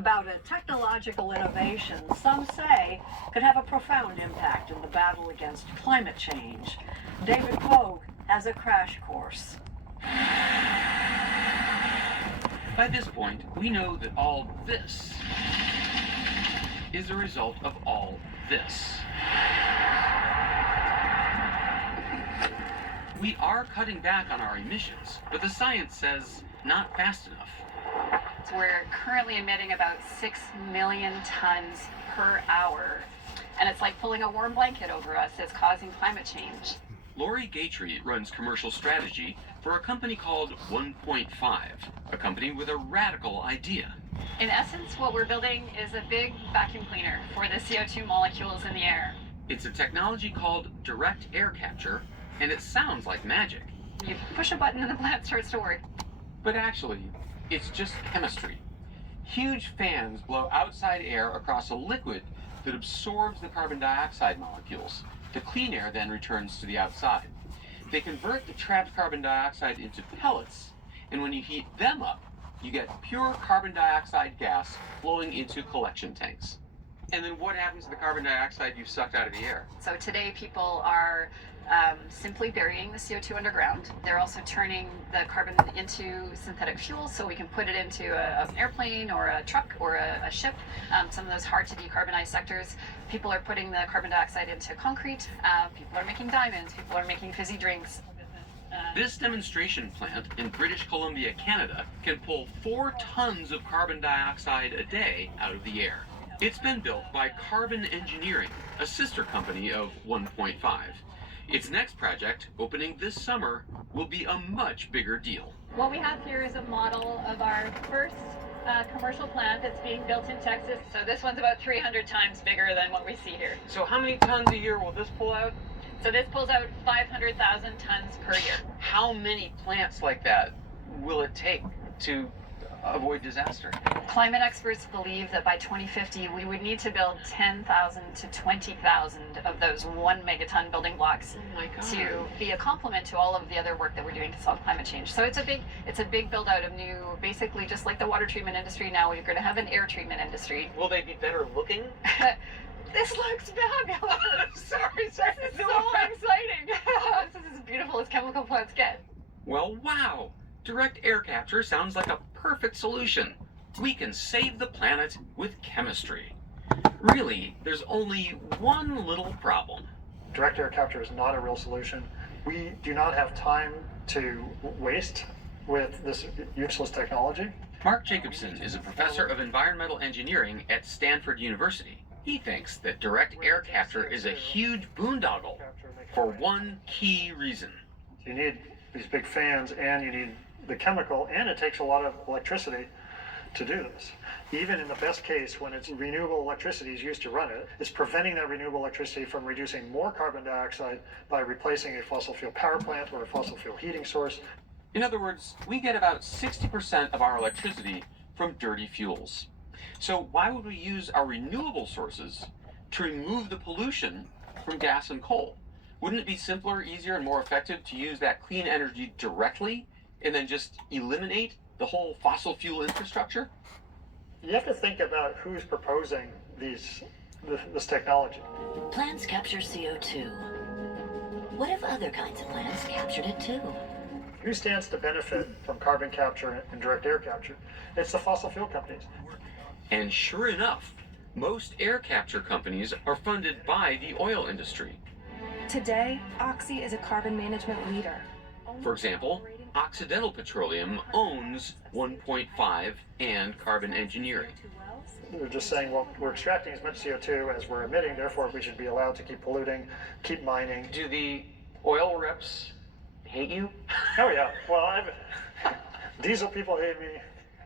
about a technological innovation some say could have a profound impact in the battle against climate change. David Pogue has a crash course. By this point, we know that all this is a result of all this. We are cutting back on our emissions, but the science says not fast enough. So we're currently emitting about 6 million tons per hour, and it's like pulling a warm blanket over us. It's causing climate change. Lori Gatry runs commercial strategy for a company called 1.5, a company with a radical idea. In essence, what we're building is a big vacuum cleaner for the CO2 molecules in the air. It's a technology called direct air capture, and it sounds like magic. You push a button and the plant starts to work. But actually, it's just chemistry. Huge fans blow outside air across a liquid that absorbs the carbon dioxide molecules. The clean air then returns to the outside. They convert the trapped carbon dioxide into pellets, and when you heat them up, you get pure carbon dioxide gas flowing into collection tanks. And then what happens to the carbon dioxide you've sucked out of the air? So today people are simply burying the CO2 underground. They're also turning the carbon into synthetic fuel, so we can put it into an airplane or a truck or a ship. Some of those hard to decarbonize sectors. People are putting the carbon dioxide into concrete. People are making diamonds. People are making fizzy drinks. This demonstration plant in British Columbia, Canada, can pull 4 tons of carbon dioxide a day out of the air. It's been built by Carbon Engineering, a sister company of 1.5. Its next project, opening this summer, will be a much bigger deal. What we have here is a model of our first commercial plant that's being built in Texas. So this one's about 300 times bigger than what we see here. So how many tons a year will this pull out? So this pulls out 500,000 tons per year. How many plants like that will it take to avoid disaster? Climate experts believe that by 2050, we would need to build 10,000 to 20,000 of those 1 megaton building blocks to be a complement to all of the other work that we're doing to solve climate change. So it's a big build out of new, basically just like the water treatment industry now, we're going to have an air treatment industry. Will they be better looking? This looks fabulous. Sorry. This is so exciting. This is as beautiful as chemical plants get. Well, wow. Direct air capture sounds like a perfect solution. We can save the planet with chemistry. Really, there's only one little problem. Direct air capture is not a real solution. We do not have time to waste with this useless technology. Mark Jacobson is a professor of environmental engineering at Stanford University. He thinks that direct air capture is a huge boondoggle for one key reason. You need these big fans, and you need the chemical, and it takes a lot of electricity to do this. Even in the best case, when it's renewable electricity is used to run it, it's preventing that renewable electricity from reducing more carbon dioxide by replacing a fossil fuel power plant or a fossil fuel heating source. In other words, we get about 60% of our electricity from dirty fuels. So why would we use our renewable sources to remove the pollution from gas and coal? Wouldn't it be simpler, easier, and more effective to use that clean energy directly and then just eliminate the whole fossil fuel infrastructure? You have to think about who's proposing this technology. Plants capture CO2. What if other kinds of plants captured it too? Who stands to benefit from carbon capture and direct air capture? It's the fossil fuel companies. And sure enough, most air capture companies are funded by the oil industry. Today, Oxy is a carbon management leader. For example, Occidental Petroleum owns 1.5 and Carbon Engineering. They're just saying, well, we're extracting as much CO2 as we're emitting, therefore we should be allowed to keep polluting, keep mining. Do the oil reps hate you? Oh yeah, well, diesel people hate me,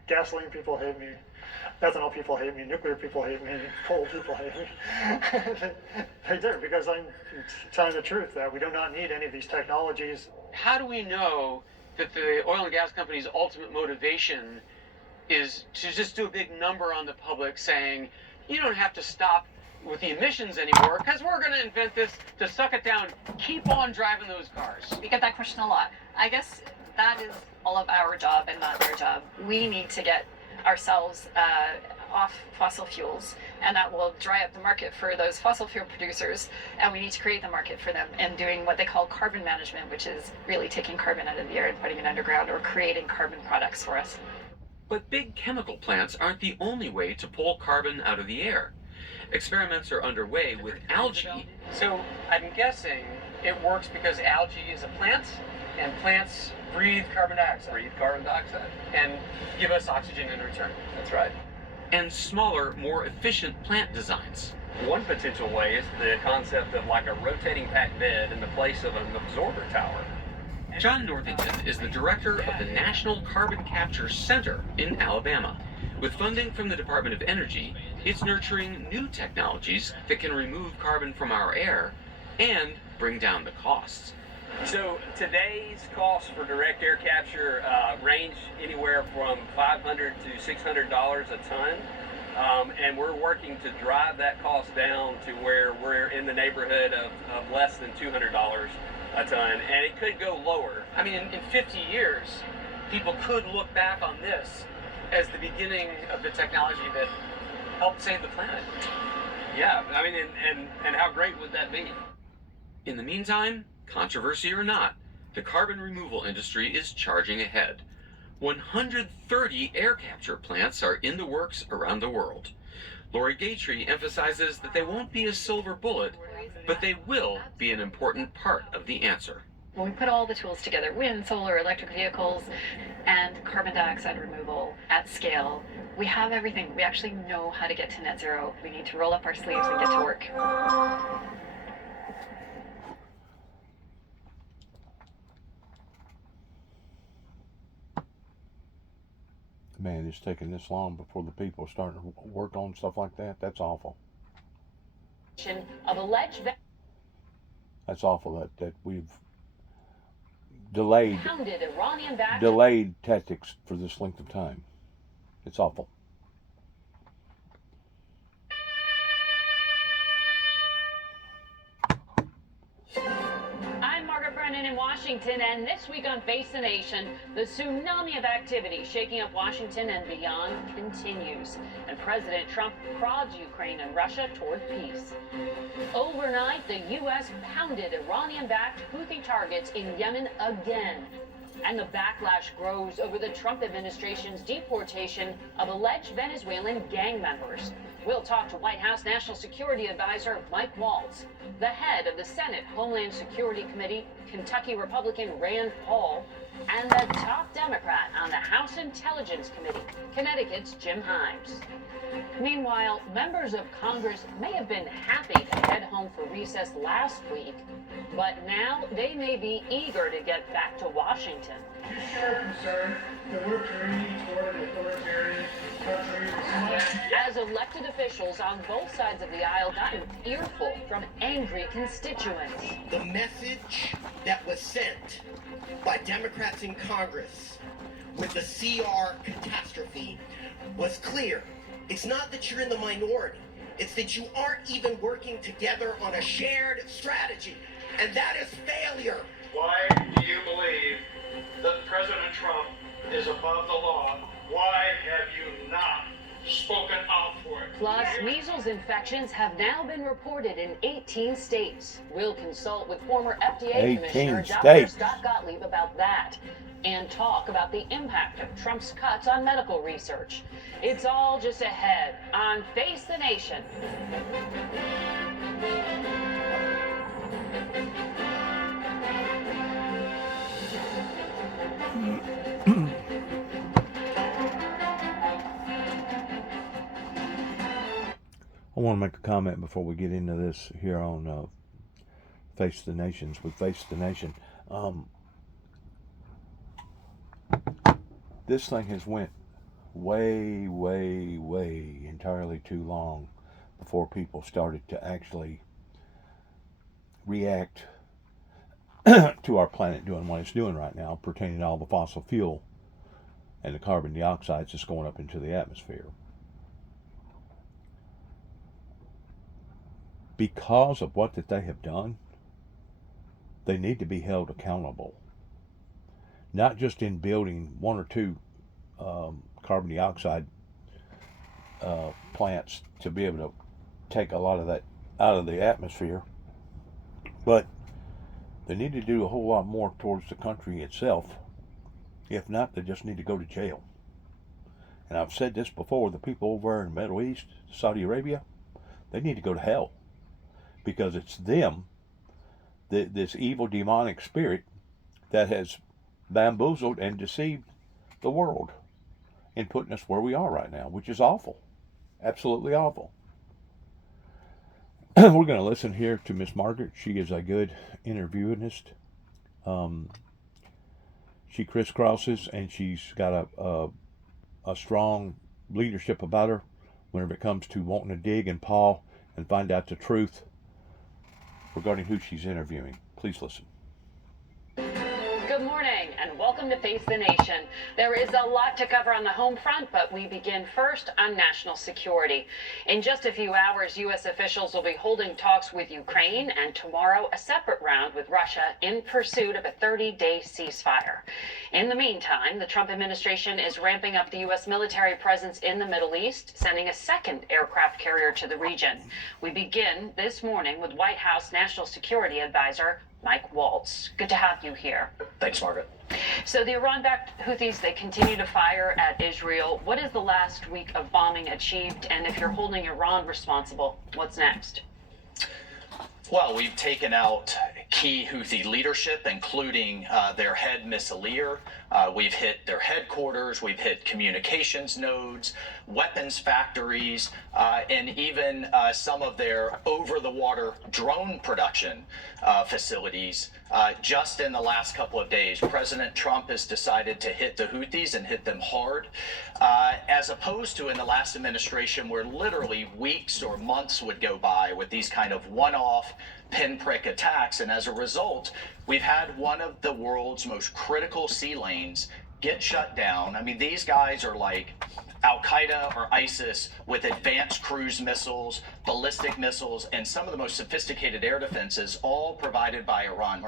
gasoline people hate me, ethanol people hate me, nuclear people hate me, coal people hate me. They do, because I'm telling the truth that we do not need any of these technologies. How do we know that the oil and gas companies' ultimate motivation is to just do a big number on the public saying, you don't have to stop with the emissions anymore because we're going to invent this to suck it down. Keep on driving those cars. We get that question a lot. I guess that is all of our job and not their job. We need to get ourselves off fossil fuels, and that will dry up the market for those fossil fuel producers, and we need to create the market for them and doing what they call carbon management, which is really taking carbon out of the air and putting it underground or creating carbon products for us. But big chemical plants aren't the only way to pull carbon out of the air. Experiments are underway with algae. So I'm guessing it works because algae is a plant, and plants breathe carbon dioxide and give us oxygen in return. That's right. And smaller, more efficient plant designs. One potential way is the concept of like a rotating packed bed in the place of an absorber tower. John Northington is the director of the National Carbon Capture Center in Alabama. With funding from the Department of Energy, it's nurturing new technologies that can remove carbon from our air and bring down the costs. So today's costs for direct air capture range anywhere from $500 to $600 a ton. And we're working to drive that cost down to where we're in the neighborhood of less than $200 a ton, and it could go lower. I mean, in 50 years, people could look back on this as the beginning of the technology that helped save the planet. Yeah, I mean, and how great would that be? In the meantime, controversy or not, the carbon removal industry is charging ahead. 130 air capture plants are in the works around the world. Lori Gaytree emphasizes that they won't be a silver bullet, but they will be an important part of the answer. When we put all the tools together, wind, solar, electric vehicles, and carbon dioxide removal at scale, we have everything. We actually know how to get to net zero. We need to roll up our sleeves and get to work. Man, it's taking this long before the people are starting to work on stuff like that. That's awful. Of alleged That's awful that we've delayed Iranian-backed tactics for this length of time. It's awful. I'm Margaret Brennan in Washington, and this week on Face the Nation, the tsunami of activity shaking up Washington and beyond continues, and President Trump prods Ukraine and Russia toward peace. Overnight, the U.S. pounded Iranian-backed Houthi targets in Yemen again, and the backlash grows over the Trump administration's deportation of alleged Venezuelan gang members. We'll talk to White House National Security Advisor Mike Waltz, the head of the Senate Homeland Security Committee, Kentucky Republican Rand Paul, and the top Democrat on the House Intelligence Committee, Connecticut's Jim Himes. Meanwhile, members of Congress may have been happy to head home for recess last week, but now they may be eager to get back to Washington. You share concern that we're careening toward an authoritarian country. As elected officials on both sides of the aisle got an earful from angry constituents. The message that was sent by Democrats in Congress with the CR catastrophe was clear. It's not that you're in the minority. It's that you aren't even working together on a shared strategy. And that is failure. Why do you believe that President Trump is above the law? Why have you not spoken out for it? Plus, measles infections have now been reported in 18 states. We'll consult with former FDA Commissioner Dr. Scott Gottlieb about that and talk about the impact of Trump's cuts on medical research. It's all just ahead on Face the Nation. I want to make a comment before we get into this here on Face the Nations with Face the Nation. This thing has went way entirely too long before people started to actually react to our planet doing what it's doing right now, pertaining to all the fossil fuel and the carbon dioxide that's going up into the atmosphere. Because of what that they have done, they need to be held accountable. Not just in building one or two carbon dioxide plants to be able to take a lot of that out of the atmosphere. But they need to do a whole lot more towards the country itself. If not, they just need to go to jail. And I've said this before, the people over in the Middle East, Saudi Arabia, they need to go to hell. Because it's them, this evil demonic spirit, that has bamboozled and deceived the world in putting us where we are right now, which is awful. Absolutely awful. We're going to listen here to Miss Margaret. She is a good interviewist. She crisscrosses, and she's got a strong leadership about her whenever it comes to wanting to dig and paw and find out the truth regarding who she's interviewing. Please listen. Good morning and welcome to Face the Nation. There is a lot to cover on the home front, but we begin first on national security. In just a few hours, U.S. officials will be holding talks with Ukraine, and tomorrow a separate round with Russia in pursuit of a 30-day ceasefire. In the meantime, the Trump administration is ramping up the U.S. military presence in the Middle East, sending a second aircraft carrier to the region. We begin this morning with White House National Security Advisor Mike Waltz. Good to have you here. Thanks, Margaret. So the Iran-backed Houthis, they continue to fire at Israel. What is the last week of bombing achieved? And if you're holding Iran responsible, what's next? Well, we've taken out key Houthi leadership, including their head missileer. We've hit their headquarters. We've hit communications nodes, weapons factories, and even some of their over-the-water drone production facilities. Just in the last couple of days, President Trump has decided to hit the Houthis and hit them hard, as opposed to in the last administration where literally weeks or months would go by with these kind of one-off pinprick attacks. And as a result, we've had one of the world's most critical sea lanes get shut down. I mean, these guys are like Al-Qaeda or ISIS with advanced cruise missiles, ballistic missiles, and some of the most sophisticated air defenses, all provided by Iran.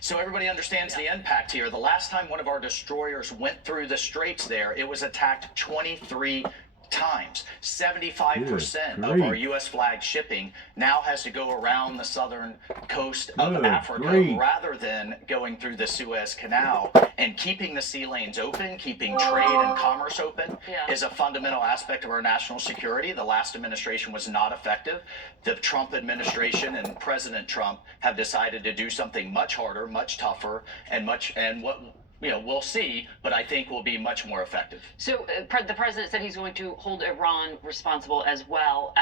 So everybody understands the impact here, the last time one of our destroyers went through the straits there, it was attacked 23 times. 75% of our U.S. flagged shipping now has to go around the southern coast of Africa rather than going through the Suez Canal. And keeping the sea lanes open, keeping trade and commerce open is a fundamental aspect of our national security. The last administration was not effective. The Trump administration and President Trump have decided to do something much harder, much tougher, and we'll see, but I think will be much more effective. So the president said he's going to hold Iran responsible as well.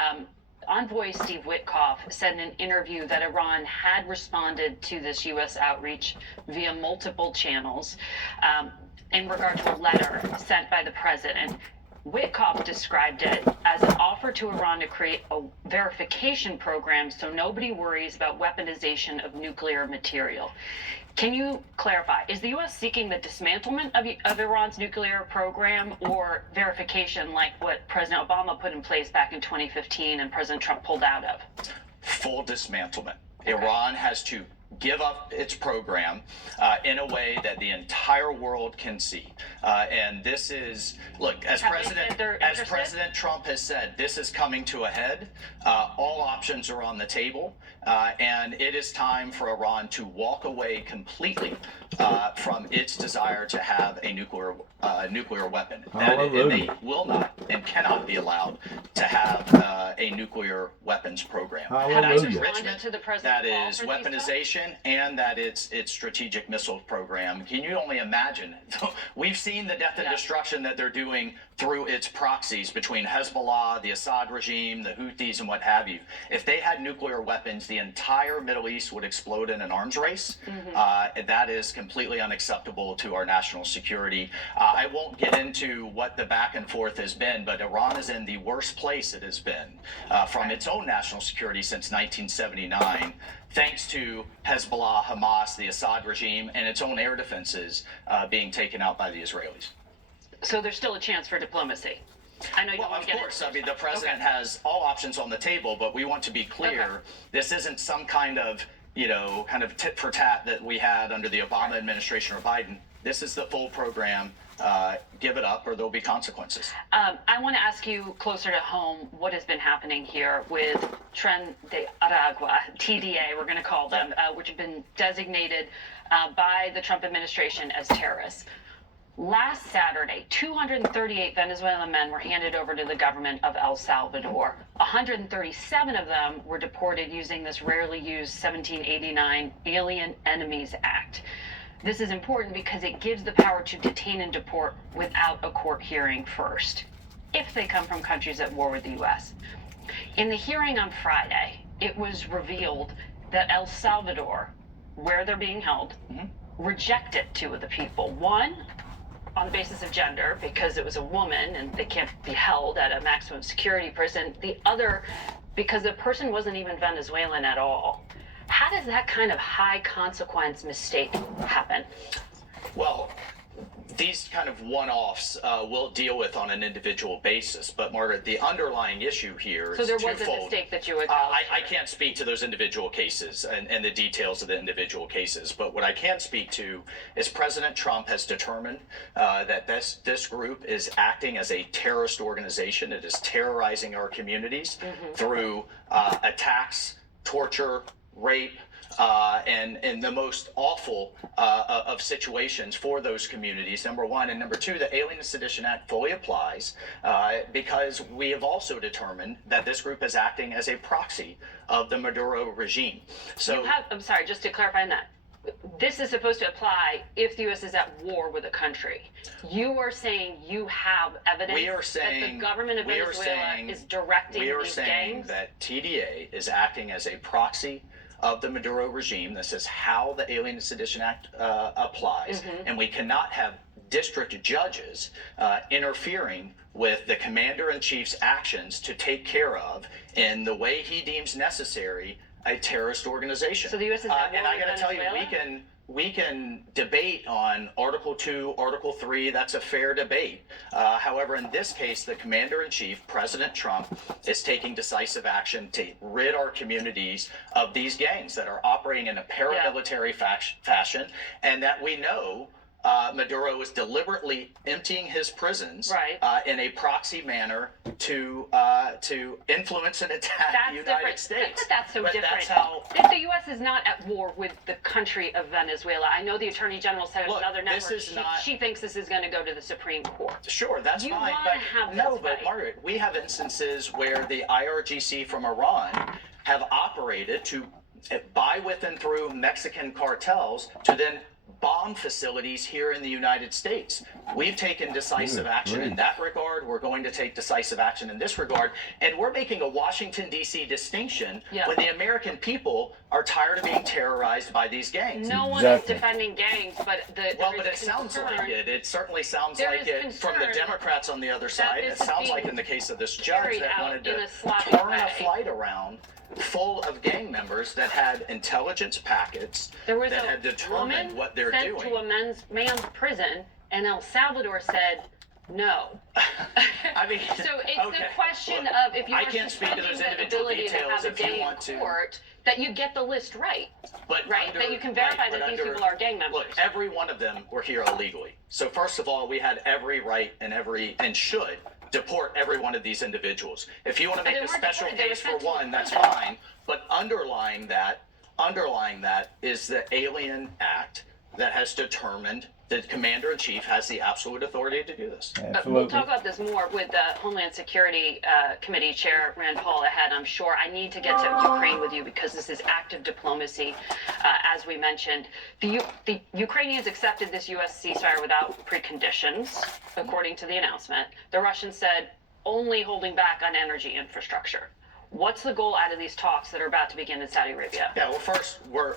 Envoy Steve Witkoff said in an interview that Iran had responded to this U.S. outreach via multiple channels in regard to a letter sent by the president. Witkoff described it as an offer to Iran to create a verification program so nobody worries about weaponization of nuclear material. Can you clarify, is the U.S. seeking the dismantlement of Iran's nuclear program or verification like what President Obama put in place back in 2015 and President Trump pulled out of? Full dismantlement. Okay. Iran has to give up its program in a way that the entire world can see. And this is, look, as President Trump has said, this is coming to a head. All options are on the table. And it is time for Iran to walk away completely from its desire to have a nuclear weapon. And they will not and cannot be allowed to have a nuclear weapons program. That is enrichment, that is weaponization, and that it's strategic missile program. Can you only imagine? We've seen the death and destruction that they're doing through its proxies between Hezbollah, the Assad regime, the Houthis, and what have you. If they had nuclear weapons, the entire Middle East would explode in an arms race. That is completely unacceptable to our national security. I won't get into what the back and forth has been, but Iran is in the worst place it has been from its own national security since 1979, thanks to Hezbollah, Hamas, the Assad regime, and its own air defenses being taken out by the Israelis. So there's still a chance for diplomacy. I know you well, want to get of course. I mean, the president has all options on the table, but we want to be clear. This isn't some kind of tit for tat that we had under the Obama administration or Biden. This is the full program. give it up or there'll be consequences. I want to ask you closer to home what has been happening here with Tren de Aragua, TDA, we're going to call them, which have been designated by the Trump administration as terrorists. Last Saturday, 238 Venezuelan men were handed over to the government of El Salvador. 137 of them were deported using this rarely used 1789 Alien Enemies Act. This is important because it gives the power to detain and deport without a court hearing first, if they come from countries at war with the U.S. In the hearing on Friday, it was revealed that El Salvador, where they're being held, rejected two of the people. One, on the basis of gender, because it was a woman and they can't be held at a maximum security prison. The other, because the person wasn't even Venezuelan at all. How does that kind of high consequence mistake happen? Well, these kind of one-offs we'll deal with on an individual basis. But Margaret, the underlying issue here is twofold. So there was a mistake that you acknowledged. I can't speak to those individual cases and the details of the individual cases. But what I can speak to is President Trump has determined that this group is acting as a terrorist organization. It is terrorizing our communities through attacks, torture, rape, and the most awful of situations for those communities, number one. And number two, the Alien and Sedition Act fully applies because we have also determined that this group is acting as a proxy of the Maduro regime. So I'm sorry, just to clarify on that. This is supposed to apply if the U.S. is at war with a country. You are saying you have evidence that the government of Venezuela is directing these gangs? We are saying that TDA is acting as a proxy of the Maduro regime. This is how the Alien and Sedition Act applies. And we cannot have district judges interfering with the commander-in-chief's actions to take care of, in the way he deems necessary, a terrorist organization. So the U.S. is at war and I with got to tell you, Venezuela? we can debate on Article 2, Article 3. That's a fair debate. However, in this case, the commander-in-chief, President Trump, is taking decisive action to rid our communities of these gangs that are operating in a paramilitary fashion, and that we know Maduro is deliberately emptying his prisons in a proxy manner to influence and attack the United States. That's so different. That's how. If the U.S. is not at war with the country of Venezuela, I know the Attorney General said at another network she thinks this is going to go to the Supreme Court. Sure, that's you fine. But Margaret, we have instances where the IRGC from Iran have operated to buy with and through Mexican cartels to then bomb facilities here in the United States. We've taken decisive action in that regard. We're going to take decisive action in this regard. And we're making a Washington, D.C. distinction when the American people are tired of being terrorized by these gangs. No one is defending gangs, but but it sounds like it. It certainly sounds like it from the Democrats on the other side. It sounds like in the case of this judge that wanted to turn a flight around full of gang members that had intelligence packets that had determined what they're doing. To a man's prison, and El Salvador said no. I mean, so it's the question of if you are suspending the ability to have a day in court, that you get the list right, that you can verify that these people are gang members. Look, every one of them were here illegally. So first of all, we had every right and should deport every one of these individuals. If you want to make a special case for one, that's fine. But underlying that is the Alien Act that has determined the commander-in-chief has the absolute authority to do this. We'll talk about this more with the Homeland Security Committee Chair Rand Paul ahead, I'm sure. I need to get to Ukraine with you because this is active diplomacy, as we mentioned. The Ukrainians accepted this U.S. ceasefire without preconditions, according to the announcement. The Russians said only holding back on energy infrastructure. What's the goal out of these talks that are about to begin in Saudi Arabia? Yeah, well, first, we're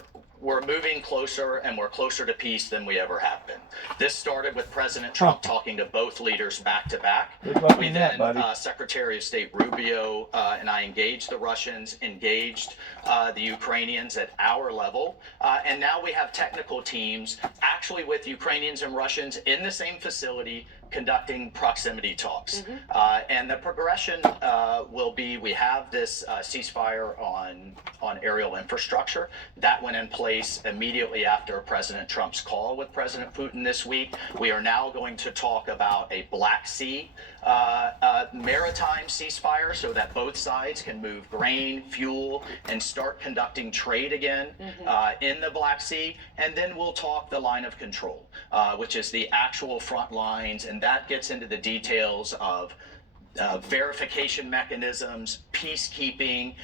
moving closer, and we're closer to peace than we ever have been. This started with President Trump talking to both leaders back to back. We then, Secretary of State Rubio and I engaged the Russians, engaged the Ukrainians at our level, and now we have technical teams actually with Ukrainians and Russians in the same facility conducting proximity talks. And the progression will be, we have this ceasefire on aerial infrastructure. That went in place immediately after President Trump's call with President Putin this week. We are now going to talk about a Black Sea maritime ceasefire so that both sides can move grain, fuel, and start conducting trade again in the Black Sea. And then we'll talk the line of control, which is the actual front lines, and that gets into the details of verification mechanisms, peacekeeping,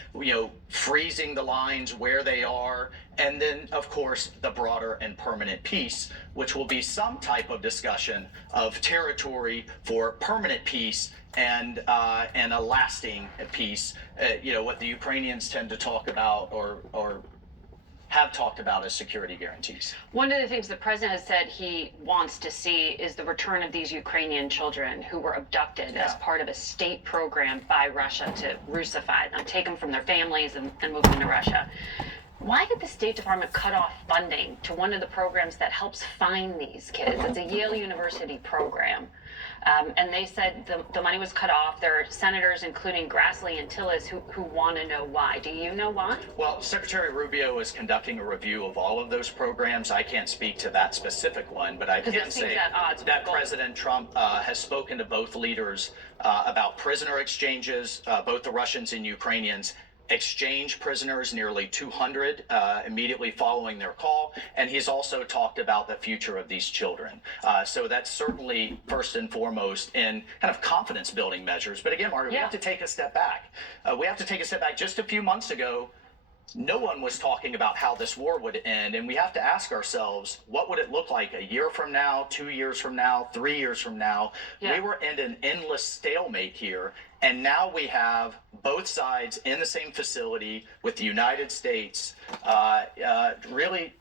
freezing the lines where they are, and then, of course, the broader and permanent peace, which will be some type of discussion of territory for permanent peace and a lasting peace. What the Ukrainians tend to talk about or have talked about as security guarantees. One of the things the president has said he wants to see is the return of these Ukrainian children who were abducted as part of a state program by Russia to Russify them, take them from their families and move them to Russia. Why did the State Department cut off funding to one of the programs that helps find these kids? It's a Yale University program. And they said the money was cut off. There are senators, including Grassley and Tillis, who want to know why. Do you know why? Well, Secretary Rubio is conducting a review of all of those programs. I can't speak to that specific one, but I can say that President Trump has spoken to both leaders about prisoner exchanges, both the Russians and Ukrainians exchange prisoners, nearly 200 immediately following their call, and he's also talked about the future of these children. So that's certainly first and foremost in kind of confidence building measures. But again, Margaret, we have to take a step back. Just a few months ago, no one was talking about how this war would end, and we have to ask ourselves, what would it look like a year from now, 2 years from now, 3 years from now? We were in an endless stalemate here, and now we have both sides in the same facility with the United States really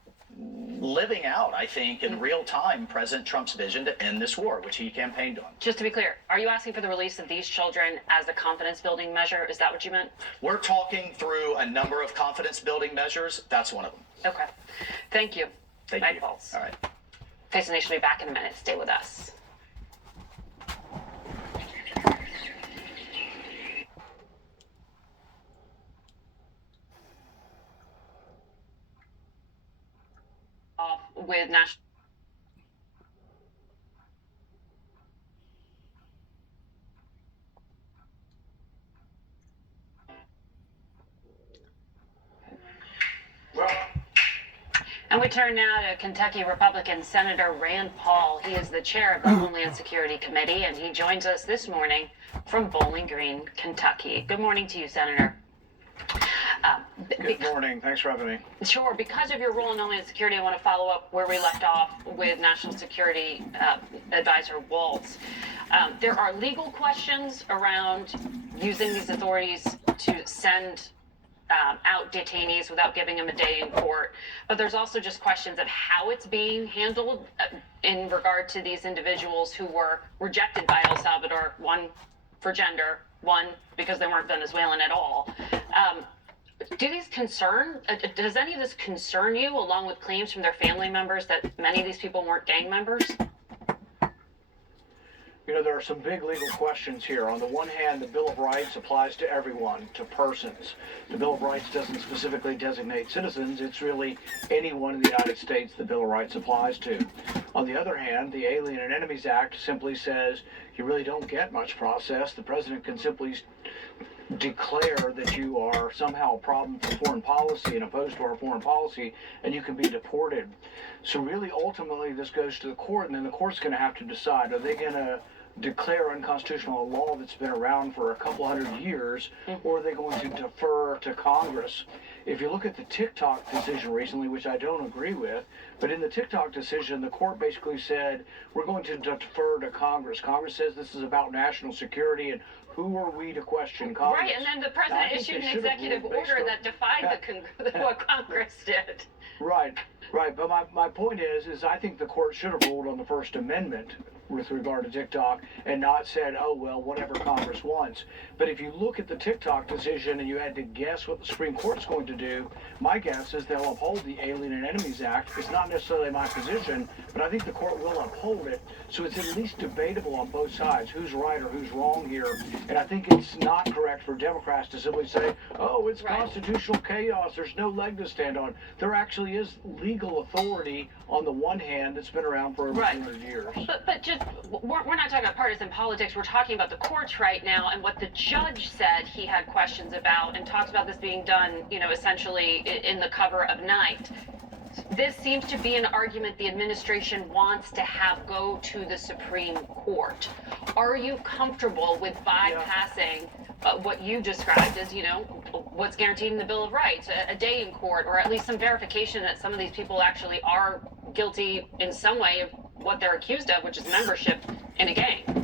living out, I think, in real time, President Trump's vision to end this war, which he campaigned on. Just to be clear, are you asking for the release of these children as a confidence building measure? Is that what you meant? We're talking through a number of confidence building measures. That's one of them. Okay. Thank you. Thank Mike you. Pulse. All right. Face the Nation will be back in a minute. Stay with us. Off with national. And we turn now to Kentucky Republican Senator Rand Paul. He is the chair of the Homeland Security Committee, and he joins us this morning from Bowling Green, Kentucky. Good morning to you, Senator. Good morning. Thanks for having me. Sure. Because of your role in Homeland Security, I want to follow up where we left off with National Security Advisor Waltz. There are legal questions around using these authorities to send out detainees without giving them a day in court. But there's also just questions of how it's being handled in regard to these individuals who were rejected by El Salvador, one for gender, one because they weren't Venezuelan at all. Does any of this concern you, along with claims from their family members that many of these people weren't gang members? There are some big legal questions here. On the one hand, the Bill of Rights applies to everyone, to persons. The Bill of Rights doesn't specifically designate citizens. It's really anyone in the United States the Bill of Rights applies to. On the other hand, the Alien and Enemies Act simply says you really don't get much process. The president can simply declare that you are somehow a problem for foreign policy and opposed to our foreign policy, and you can be deported. So really, ultimately, this goes to the court, and then the court's going to have to decide, are they going to declare unconstitutional a law that's been around for a couple hundred years, or are they going to defer to Congress? If you look at the TikTok decision recently, which I don't agree with, but in the TikTok decision, the court basically said, we're going to defer to Congress. Congress says this is about national security, and who are we to question Congress? Right, and then the president issued an executive order that defied what Congress did. Right. But my point is I think the court should have ruled on the First Amendment with regard to TikTok and not said, oh, well, whatever Congress wants. But if you look at the TikTok decision and you had to guess what the Supreme Court's going to do, my guess is they'll uphold the Alien and Enemies Act. It's not necessarily my position, but I think the court will uphold it. So it's at least debatable on both sides who's right or who's wrong here. And I think it's not correct for Democrats to simply say, oh, it's constitutional chaos. There's no leg to stand on. There actually is legal authority on the one hand that's been around for over 200 years. But just, we're not talking about partisan politics. We're talking about the courts right now and what the judge said he had questions about and talks about this being done, you know, essentially in the cover of night. This seems to be an argument the administration wants to have go to the Supreme Court. Are you comfortable with bypassing what you described as, you know, what's guaranteed in the Bill of Rights, a day in court, or at least some verification that some of these people actually are guilty in some way of what they're accused of, which is membership in a gang?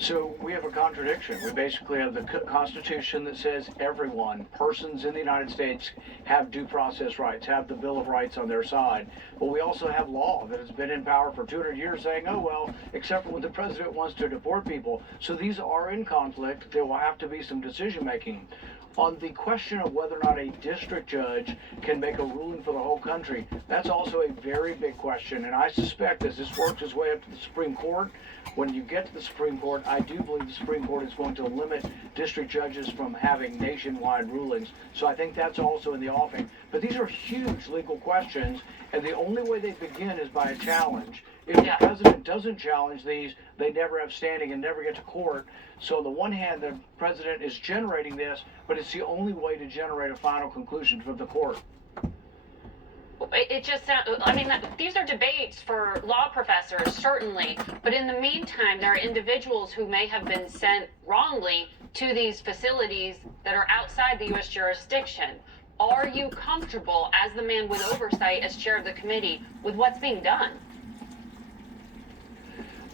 So we have a contradiction. We basically have the Constitution that says everyone, persons in the United States, have due process rights, have the Bill of Rights on their side. But we also have law that has been in power for 200 years saying, oh, well, except for when the president wants to deport people. So these are in conflict. There will have to be some decision making. On the question of whether or not a district judge can make a ruling for the whole country, that's also a very big question. And I suspect as this works its way up to the Supreme Court, when you get to the Supreme Court, I do believe the Supreme Court is going to limit district judges from having nationwide rulings. So I think that's also in the offing. But these are huge legal questions, and the only way they begin is by a challenge. If the president doesn't challenge these, they never have standing and never get to court. So on the one hand, the president is generating this, but it's the only way to generate a final conclusion from the court. It just sounds, I mean, these are debates for law professors, certainly, but in the meantime, there are individuals who may have been sent wrongly to these facilities that are outside the U.S. jurisdiction. Are you comfortable, as the man with oversight, as chair of the committee, with what's being done?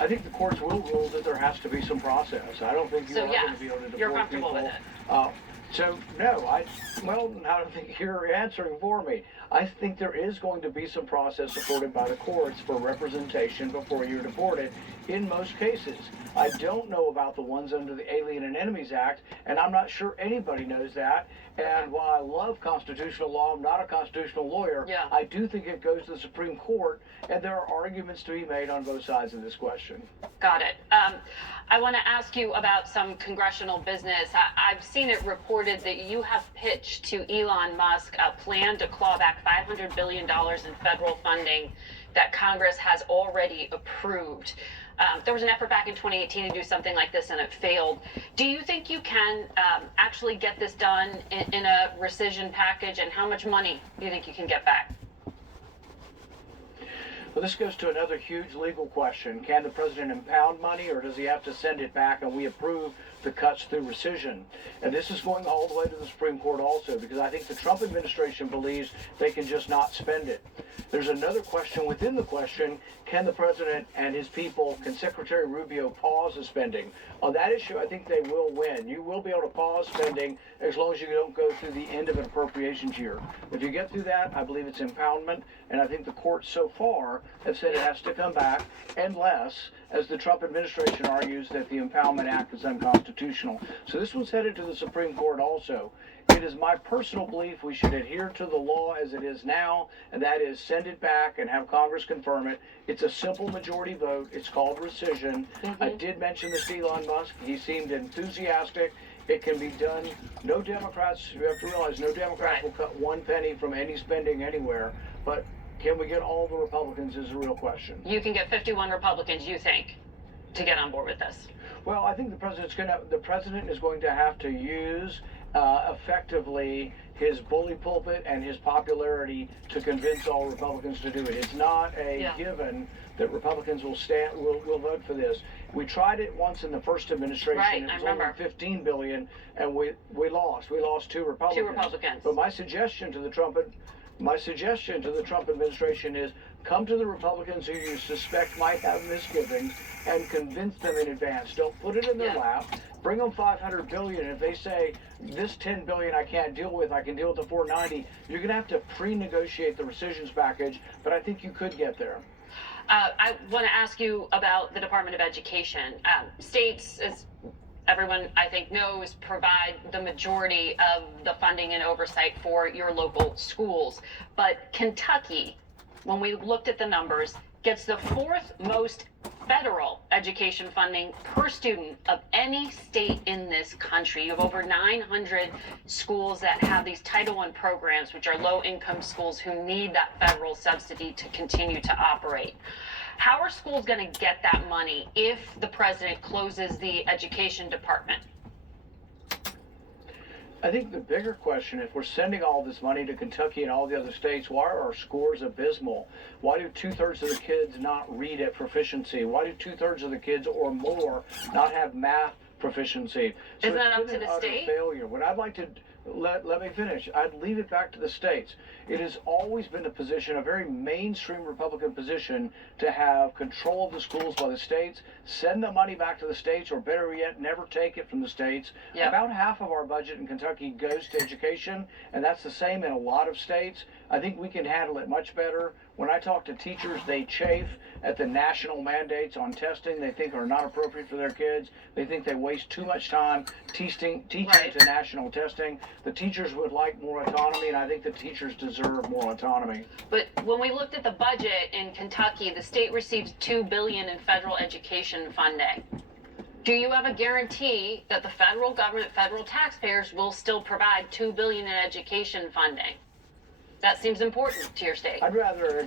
I think the courts will rule that there has to be some process. I don't think you're going to be able to deport you're comfortable people. with it. So no, I don't think you're answering for me. I think there is going to be some process afforded by the courts for representation before you're deported in most cases. I don't know about the ones under the Alien and Enemies Act, and I'm not sure anybody knows that. And while I love constitutional law, I'm not a constitutional lawyer, I do think it goes to the Supreme Court, and there are arguments to be made on both sides of this question. Got it. I want to ask you about some congressional business. I've seen it reported that you have pitched to Elon Musk a plan to claw back $500 billion in federal funding that Congress has already approved. There was an effort back in 2018 to do something like this and it failed. Do you think you can actually get this done in a rescission package, and how much money do you think you can get back? Well, this goes to another huge legal question. Can the president impound money, or does he have to send it back and we approve the cuts through rescission? And this is going all the way to the Supreme Court also, because I think the Trump administration believes they can just not spend it. There's another question within the question: can the president and his people, can Secretary Rubio pause the spending? On that issue, I think they will win. You will be able to pause spending as long as you don't go through the end of an appropriations year. If you get through that, I believe it's impoundment, and I think the courts so far have said it has to come back, unless, as the Trump administration argues, that the Impoundment Act is unconstitutional. So this was headed to the Supreme Court also. It is my personal belief we should adhere to the law as it is now, and that is send it back and have Congress confirm it. It's a simple majority vote. It's called rescission. I did mention this to Elon Musk. He seemed enthusiastic. It can be done. No Democrats, you have to realize, no Democrats will cut one penny from any spending anywhere. But can we get all the Republicans is a real question. You can get 51 Republicans, you think, to get on board with this? Well, I think the president is going to have to use effectively his bully pulpit and his popularity to convince all Republicans to do it. It's not a given that Republicans will vote for this. We tried it once in the first administration. It was only $15 billion, and we lost. We lost two Republicans. But my suggestion to the Trump administration is come to the Republicans who you suspect might have misgivings and convince them in advance. Don't put it in their lap. Bring them $500 billion. If they say this $10 billion I can't deal with, I can deal with the $490, you're going to have to pre-negotiate the rescissions package. But I think you could get there. I want to ask you about the Department of Education. States, as everyone I think knows, provide the majority of the funding and oversight for your local schools. But Kentucky, when we looked at the numbers, gets the fourth most federal education funding per student of any state in this country. You have over 900 schools that have these Title I programs, which are low-income schools who need that federal subsidy to continue to operate. How are schools going to get that money if the president closes the education department? I think the bigger question, if we're sending all this money to Kentucky and all the other states, why are our scores abysmal? Why do 2/3 of the kids not read at proficiency? Why do 2/3 of the kids or more not have math proficiency? So Isn't that it's up been to an the utter state? failure. What I'd like to let me finish. I'd leave it back to the states. It has always been a position, a very mainstream Republican position, to have control of the schools by the states, send the money back to the states, or better yet, never take it from the states. Yep. About half of our budget in Kentucky goes to education, and that's the same in a lot of states. I think we can handle it much better. When I talk to teachers, they chafe at the national mandates on testing they think are not appropriate for their kids. They think they waste too much time teaching to national testing. The teachers would like more autonomy, and I think the teachers deserve more autonomy. But when we looked at the budget in Kentucky, the state receives $2 billion in federal education funding. Do you have a guarantee that the federal government, federal taxpayers will still provide $2 billion in education funding? That seems important to your state. I'd rather,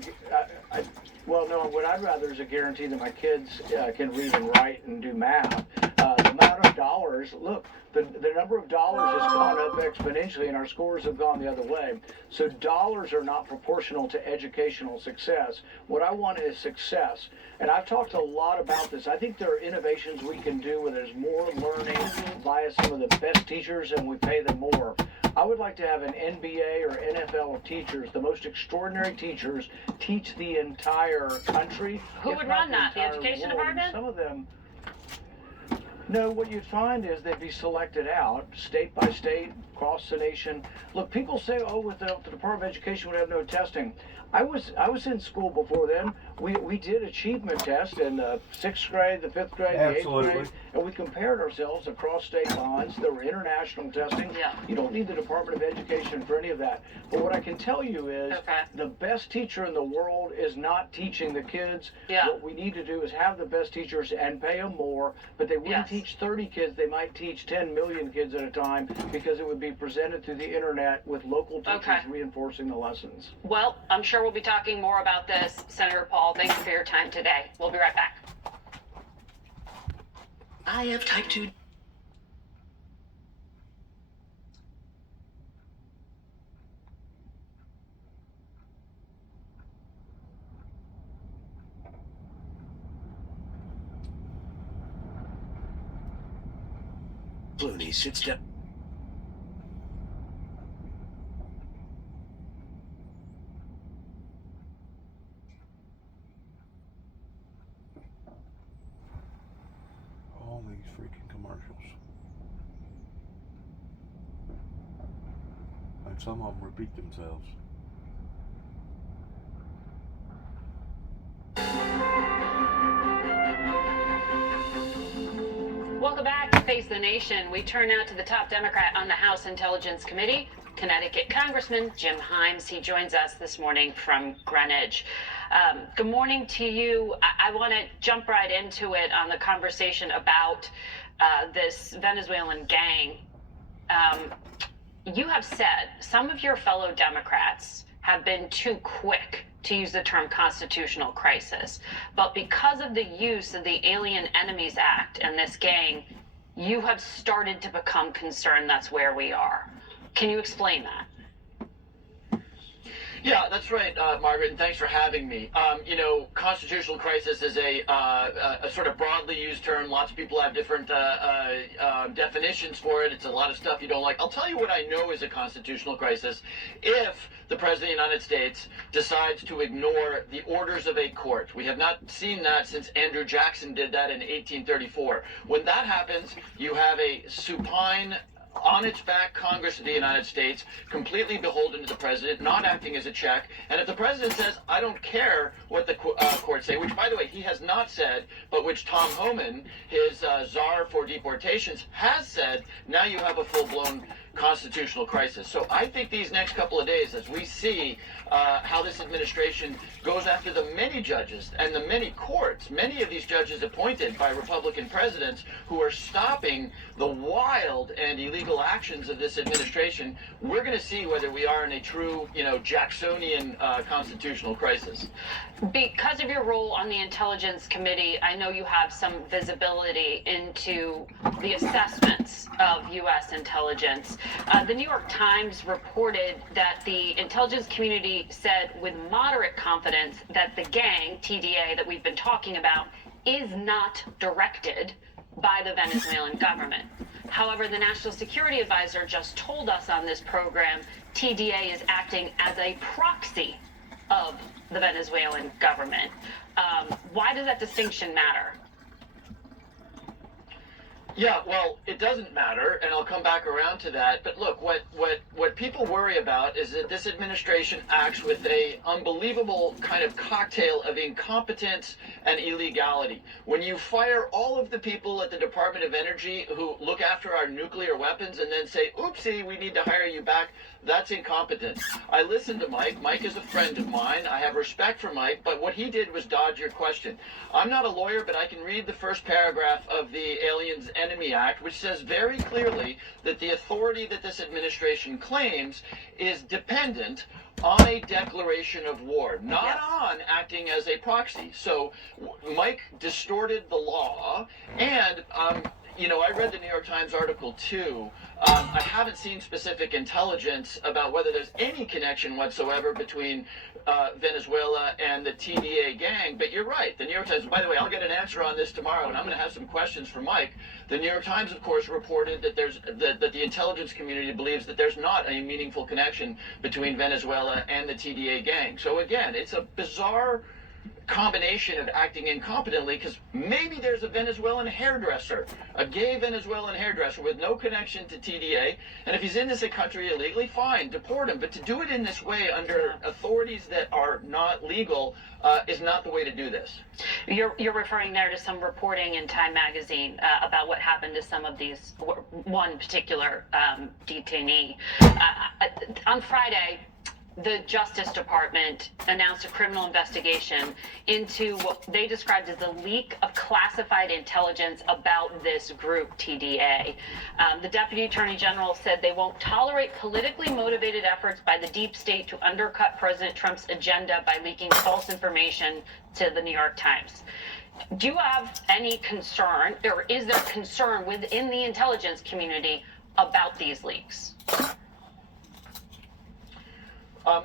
what I'd rather is a guarantee that my kids can read and write and do math. The amount of dollars, look, the number of dollars has gone up exponentially, and our scores have gone the other way. So dollars are not proportional to educational success. What I want is success. And I've talked a lot about this. I think there are innovations we can do where there's more learning via some of the best teachers and we pay them more. I would like to have an NBA or NFL of teachers, the most extraordinary teachers, teach the entire country. Who would run that? The education department? Some of them. No, what you'd find is they'd be selected out, state by state, across the nation. Look, people say, oh, with the Department of Education would have no testing. I was in school before then. We did achievement tests in the 6th grade, the 5th grade, the 8th grade, and we compared ourselves across state lines. There were international testing. Yeah. You don't need the Department of Education for any of that. But what I can tell you is the best teacher in the world is not teaching the kids. Yeah. What we need to do is have the best teachers and pay them more, but they wouldn't teach 30 kids. They might teach 10 million kids at a time because it would be presented through the internet with local teachers reinforcing the lessons. Well, I'm sure we'll be talking more about this. Senator Paul, thank you for your time today. We'll be right back. I have type 2. Clooney sits down. All these freaking commercials. And some of them repeat themselves. Welcome back to Face the Nation. We turn now to the top Democrat on the House Intelligence Committee, Connecticut Congressman Jim Himes. He joins us this morning from Greenwich. Good morning to you. I want to jump right into it on the conversation about this Venezuelan gang. You have said some of your fellow Democrats have been too quick to use the term constitutional crisis. But because of the use of the Alien Enemies Act and this gang, you have started to become concerned that's where we are. Can you explain that? Yeah, that's right, Margaret, and thanks for having me. Constitutional crisis is a sort of broadly used term. Lots of people have different definitions for it. It's a lot of stuff you don't like. I'll tell you what I know is a constitutional crisis. If the President of the United States decides to ignore the orders of a court. We have not seen that since Andrew Jackson did that in 1834. When that happens, you have a supine on its back Congress of the United States, completely beholden to the president, not acting as a check. And if the president says, I don't care what the courts say, which, by the way, he has not said, but which Tom Homan, his czar for deportations, has said, now you have a full-blown constitutional crisis. So I think these next couple of days, as we see how this administration goes after the many judges and the many courts, many of these judges appointed by Republican presidents who are stopping the wild and illegal actions of this administration, we're going to see whether we are in a true, Jacksonian constitutional crisis. Because of your role on the Intelligence Committee, I know you have some visibility into the assessments of U.S. intelligence. The New York Times reported that the intelligence community said with moderate confidence that the gang, TDA, that we've been talking about, is not directed by the Venezuelan government. However, the National Security Advisor just told us on this program TDA is acting as a proxy of the Venezuelan government. Why does that distinction matter? Yeah, well, it doesn't matter, and I'll come back around to that. But look, what people worry about is that this administration acts with a unbelievable kind of cocktail of incompetence and illegality. When you fire all of the people at the Department of Energy who look after our nuclear weapons and then say, oopsie, we need to hire you back, that's incompetence. I listened to Mike. Mike is a friend of mine. I have respect for Mike, but what he did was dodge your question. I'm not a lawyer, but I can read the first paragraph of the Aliens Enemy Act, which says very clearly that the authority that this administration claims is dependent on a declaration of war, not on acting as a proxy. So Mike distorted the law, and I read the New York Times article too. I haven't seen specific intelligence about whether there's any connection whatsoever between Venezuela and the TDA gang, but you're right. The New York Times, by the way, I'll get an answer on this tomorrow, and I'm going to have some questions for Mike. The New York Times, of course, reported that that the intelligence community believes that there's not a meaningful connection between Venezuela and the TDA gang. So again, it's a bizarre combination of acting incompetently, because maybe there's a Venezuelan hairdresser, a gay Venezuelan hairdresser with no connection to TDA, and if he's in this country illegally, fine, deport him. But to do it in this way under authorities that are not legal is not the way to do this. You're referring there to some reporting in Time magazine about what happened to some of these, one particular detainee. On Friday, the Justice Department announced a criminal investigation into what they described as a leak of classified intelligence about this group, TDA. The Deputy Attorney General said they won't tolerate politically motivated efforts by the deep state to undercut President Trump's agenda by leaking false information to the New York Times. Do you have any concern, or is there concern within the intelligence community about these leaks?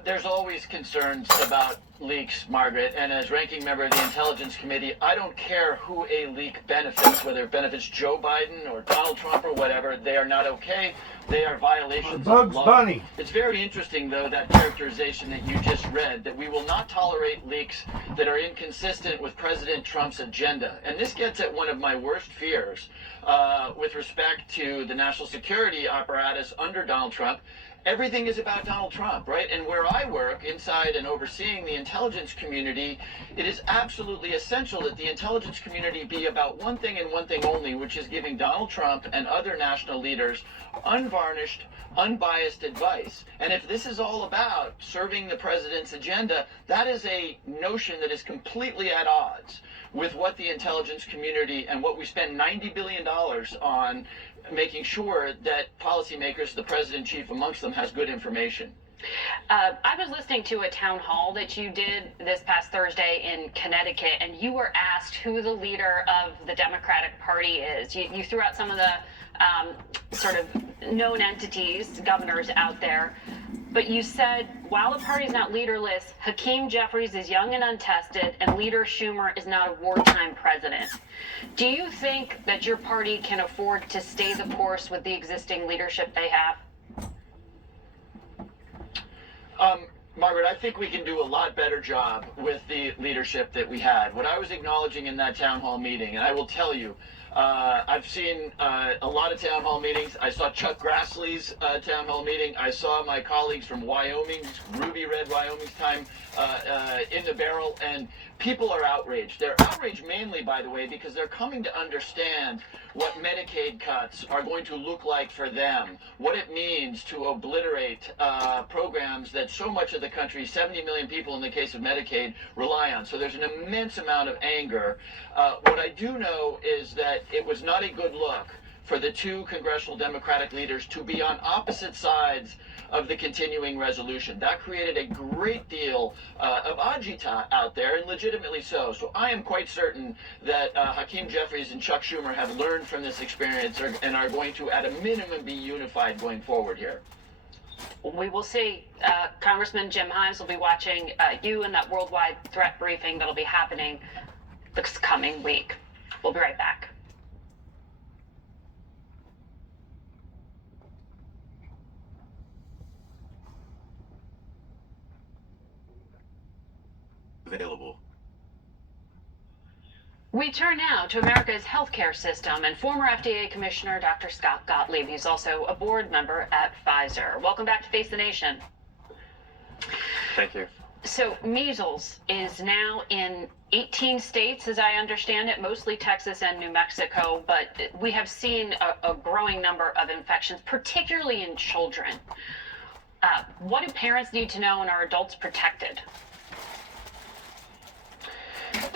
There's always concerns about leaks, Margaret, and as ranking member of the Intelligence Committee, I don't care who a leak benefits, whether it benefits Joe Biden or Donald Trump or whatever. They are not okay. They are violations of law. Bunny. It's very interesting, though, that characterization that you just read, that we will not tolerate leaks that are inconsistent with President Trump's agenda. And this gets at one of my worst fears with respect to the national security apparatus under Donald Trump. Everything is about Donald Trump, right? And where I work, inside and overseeing the intelligence community, it is absolutely essential that the intelligence community be about one thing and one thing only, which is giving Donald Trump and other national leaders unvarnished, unbiased advice. And if this is all about serving the president's agenda, that is a notion that is completely at odds with what the intelligence community and what we spend $90 billion on, making sure that policymakers, the president chief amongst them, has good information. I was listening to a town hall that you did this past Thursday in Connecticut, and you were asked who the leader of the Democratic Party is. You threw out some of the sort of known entities, governors out there, but you said, while the party is not leaderless, Hakeem Jeffries is young and untested, and Leader Schumer is not a wartime president. Do you think that your party can afford to stay the course with the existing leadership they have? Margaret, I think we can do a lot better job with the leadership that we had. What I was acknowledging in that town hall meeting, and I will tell you, I've seen a lot of town hall meetings. I saw Chuck Grassley's town hall meeting. I saw my colleagues from Wyoming, Ruby Red Wyoming's time in the barrel, and people are outraged. They're outraged mainly, by the way, because they're coming to understand what Medicaid cuts are going to look like for them, what it means to obliterate programs that so much of the country, 70 million people in the case of Medicaid, rely on. So there's an immense amount of anger. What I do know is that it was not a good look for the two congressional Democratic leaders to be on opposite sides of the continuing resolution. That created a great deal of agita out there, and legitimately so. So I am quite certain that Hakeem Jeffries and Chuck Schumer have learned from this experience and are going to, at a minimum, be unified going forward here. We will see. Congressman Jim Himes will be watching you in that worldwide threat briefing that'll be happening this coming week. We'll be right back. Available. We turn now to America's healthcare system and former FDA Commissioner Dr. Scott Gottlieb. He's also a board member at Pfizer. Welcome back to Face the Nation. Thank you. So measles is now in 18 states, as I understand it, mostly Texas and New Mexico, but we have seen a growing number of infections, particularly in children. What do parents need to know, and are adults protected?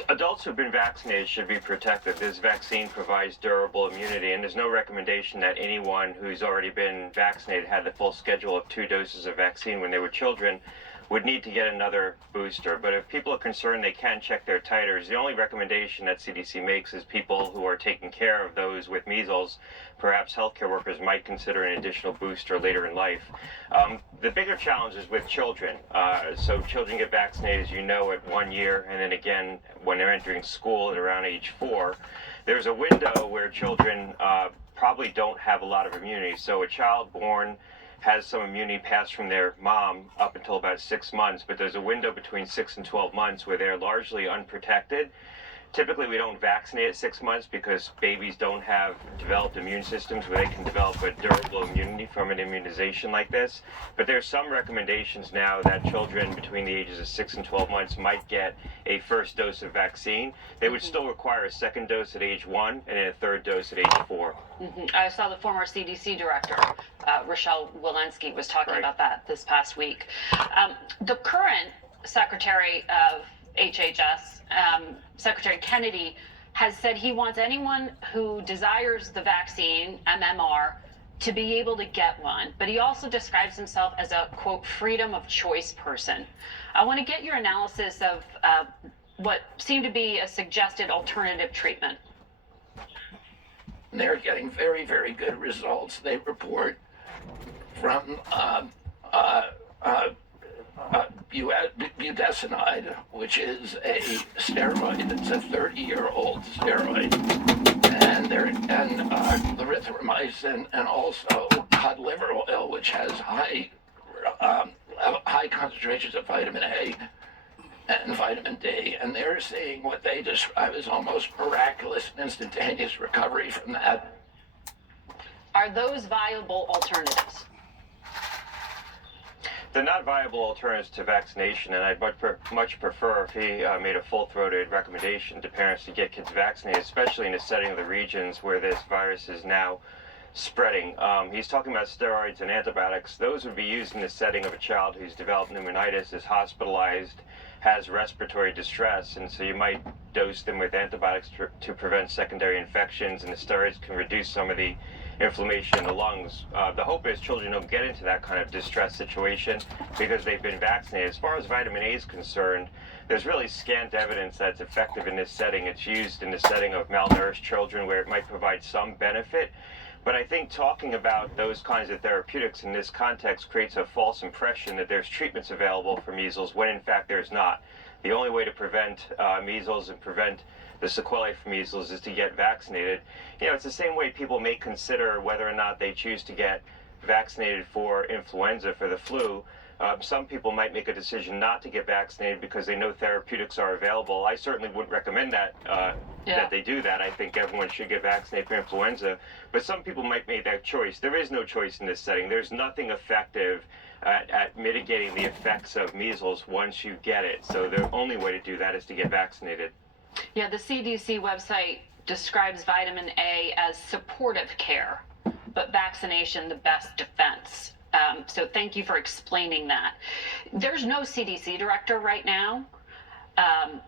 Adults who've been vaccinated should be protected. This vaccine provides durable immunity, and there's no recommendation that anyone who's already been vaccinated, had the full schedule of 2 doses of vaccine when they were children, would need to get another booster. But if people are concerned, they can check their titers. The only recommendation that CDC makes is people who are taking care of those with measles, perhaps healthcare workers, might consider an additional booster later in life. The bigger challenge is with children. So children get vaccinated, as you know, at 1 year, and then again when they're entering school at around age 4. There's a window where children probably don't have a lot of immunity. So a child born has some immunity passed from their mom up until about 6 months, but there's a window between 6 and 12 months where they're largely unprotected. Typically, we don't vaccinate at 6 months because babies don't have developed immune systems where they can develop a durable immunity from an immunization like this. But there's some recommendations now that children between the ages of 6 and 12 months might get a first dose of vaccine. They would still require a second dose at age 1 and then a third dose at age 4. I saw the former CDC director, Rochelle Walensky, was talking about that this past week. The current Secretary of HHS, Secretary Kennedy, has said he wants anyone who desires the vaccine, MMR, to be able to get one. But he also describes himself as a, quote, freedom of choice person. I want to get your analysis of what seemed to be a suggested alternative treatment. They're getting very, very good results. They report from budesonide, which is a steroid. It's a 30-year-old steroid, and erythromycin, and also cod liver oil, which has high concentrations of vitamin A and vitamin D, and they're seeing what they describe as almost miraculous instantaneous recovery from that. Are those viable alternatives? They're not viable alternatives to vaccination, and I'd much prefer if he made a full-throated recommendation to parents to get kids vaccinated, especially in the setting of the regions where this virus is now spreading. He's talking about steroids and antibiotics. Those would be used in the setting of a child who's developed pneumonitis, is hospitalized, has respiratory distress, and so you might dose them with antibiotics to prevent secondary infections, and the steroids can reduce some of the inflammation in the lungs. The hope is children don't get into that kind of distress situation because they've been vaccinated. As far as vitamin A is concerned, there's really scant evidence that it's effective in this setting. It's used in the setting of malnourished children where it might provide some benefit. But I think talking about those kinds of therapeutics in this context creates a false impression that there's treatments available for measles when in fact there's not. The only way to prevent measles and prevent the sequelae from measles is to get vaccinated. You know, it's the same way people may consider whether or not they choose to get vaccinated for influenza, for the flu. Some people might make a decision not to get vaccinated because they know therapeutics are available. I certainly wouldn't recommend that that they do that. I think everyone should get vaccinated for influenza. But some people might make that choice. There is no choice in this setting. There's nothing effective at mitigating the effects of measles once you get it. So the only way to do that is to get vaccinated. Yeah, the CDC website describes vitamin A as supportive care, but vaccination the best defense. So thank you for explaining that. There's no CDC director right now.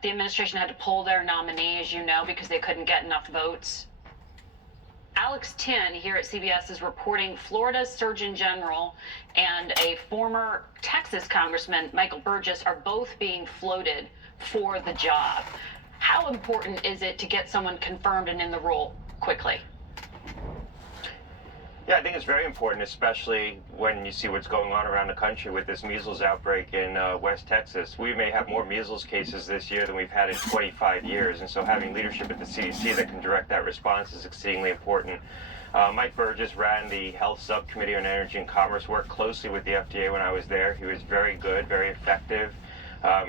The administration had to pull their nominee, as you know, because they couldn't get enough votes. Alex Tinn here at CBS is reporting Florida's Surgeon General and a former Texas Congressman, Michael Burgess, are both being floated for the job. How important is it to get someone confirmed and in the role quickly? Yeah, I think it's very important, especially when you see what's going on around the country with this measles outbreak in West Texas. We may have more measles cases this year than we've had in 25 years, and so having leadership at the CDC that can direct that response is exceedingly important. Mike Burgess ran the Health Subcommittee on Energy and Commerce, worked closely with the FDA when I was there. He was very good, very effective.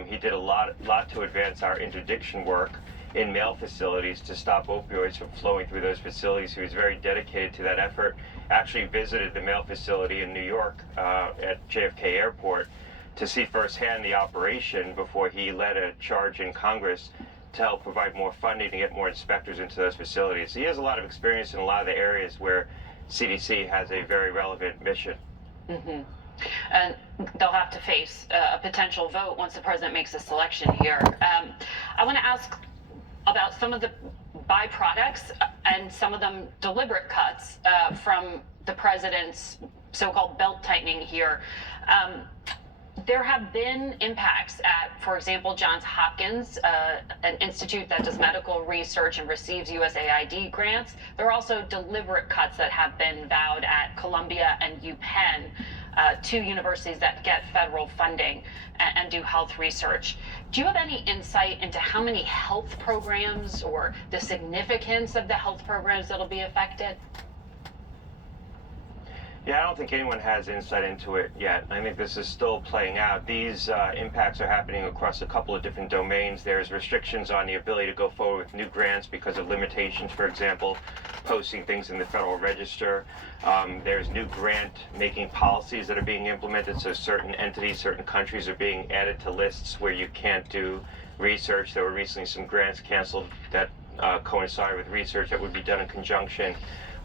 He did a lot to advance our interdiction work in mail facilities to stop opioids from flowing through those facilities. He was very dedicated to that effort. Actually visited the mail facility in New York at JFK Airport to see firsthand the operation before he led a charge in Congress to help provide more funding to get more inspectors into those facilities. So he has a lot of experience in a lot of the areas where CDC has a very relevant mission. Mm-hmm. And they'll have to face a potential vote once the president makes a selection here. I want to ask about some of the byproducts and some of them deliberate cuts from the president's so-called belt tightening here. There have been impacts at, for example, Johns Hopkins, an institute that does medical research and receives USAID grants. There are also deliberate cuts that have been vowed at Columbia and UPenn, two universities that get federal funding and do health research. Do you have any insight into how many health programs or the significance of the health programs that'll be affected? Yeah, I don't think anyone has insight into it yet. I think this is still playing out. These impacts are happening across a couple of different domains. There's restrictions on the ability to go forward with new grants because of limitations, for example, posting things in the Federal Register. There's new grant-making policies that are being implemented, so certain entities, certain countries are being added to lists where you can't do research. There were recently some grants canceled that coincided with research that would be done in conjunction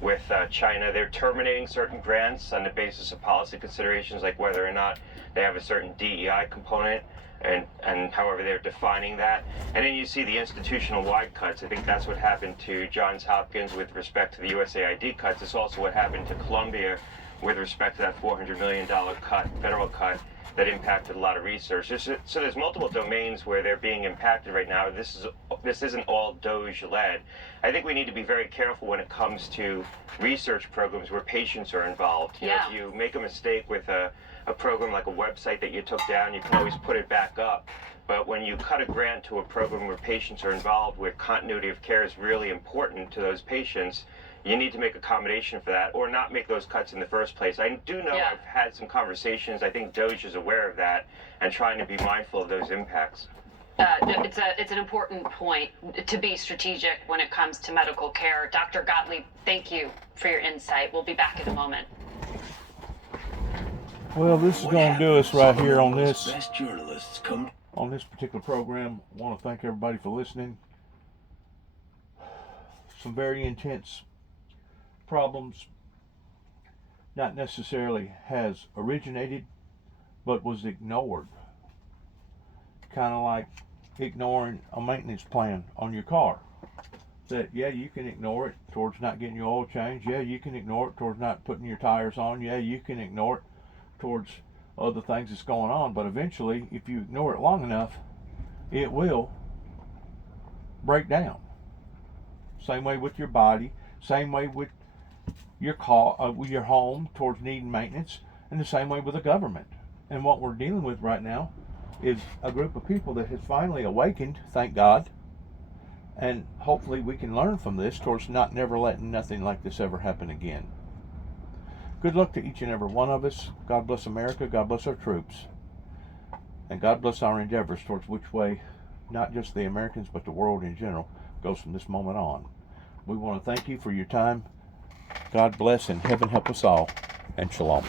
with China. They're terminating certain grants on the basis of policy considerations, like whether or not they have a certain DEI component, and however they're defining that. And then you see the institutional-wide cuts. I think that's what happened to Johns Hopkins with respect to the USAID cuts. It's also what happened to Columbia with respect to that $400 million cut, federal cut, that impacted a lot of research. So there's multiple domains where they're being impacted right now. This isn't all DOGE-led. I think we need to be very careful when it comes to research programs where patients are involved. You know, if you make a mistake with a program like a website that you took down, you can always put it back up. But when you cut a grant to a program where patients are involved, where continuity of care is really important to those patients, you need to make accommodation for that or not make those cuts in the first place. I do know I've had some conversations. I think DOGE is aware of that and trying to be mindful of those impacts. It's an important point to be strategic when it comes to medical care. Dr. Gottlieb, thank you for your insight. We'll be back in a moment. Well, this is going to do us right here on this. Best journalists come on this particular program. I want to thank everybody for listening. Some very intense problems, not necessarily has originated, but was ignored. Kind of like ignoring a maintenance plan on your car. That, yeah, you can ignore it towards not getting your oil changed. Yeah, you can ignore it towards not putting your tires on. Yeah, you can ignore it towards other things that's going on. But eventually, if you ignore it long enough, it will break down. Same way with your body. Same way with your car, with your home, towards needing maintenance, and the same way with the government. And what we're dealing with right now is a group of people that has finally awakened, thank God, and hopefully we can learn from this towards not never letting nothing like this ever happen again. Good luck to each and every one of us. God bless America. God bless our troops. And God bless our endeavors towards which way not just the Americans but the world in general goes from this moment on. We want to thank you for your time. God bless and heaven help us all. And shalom.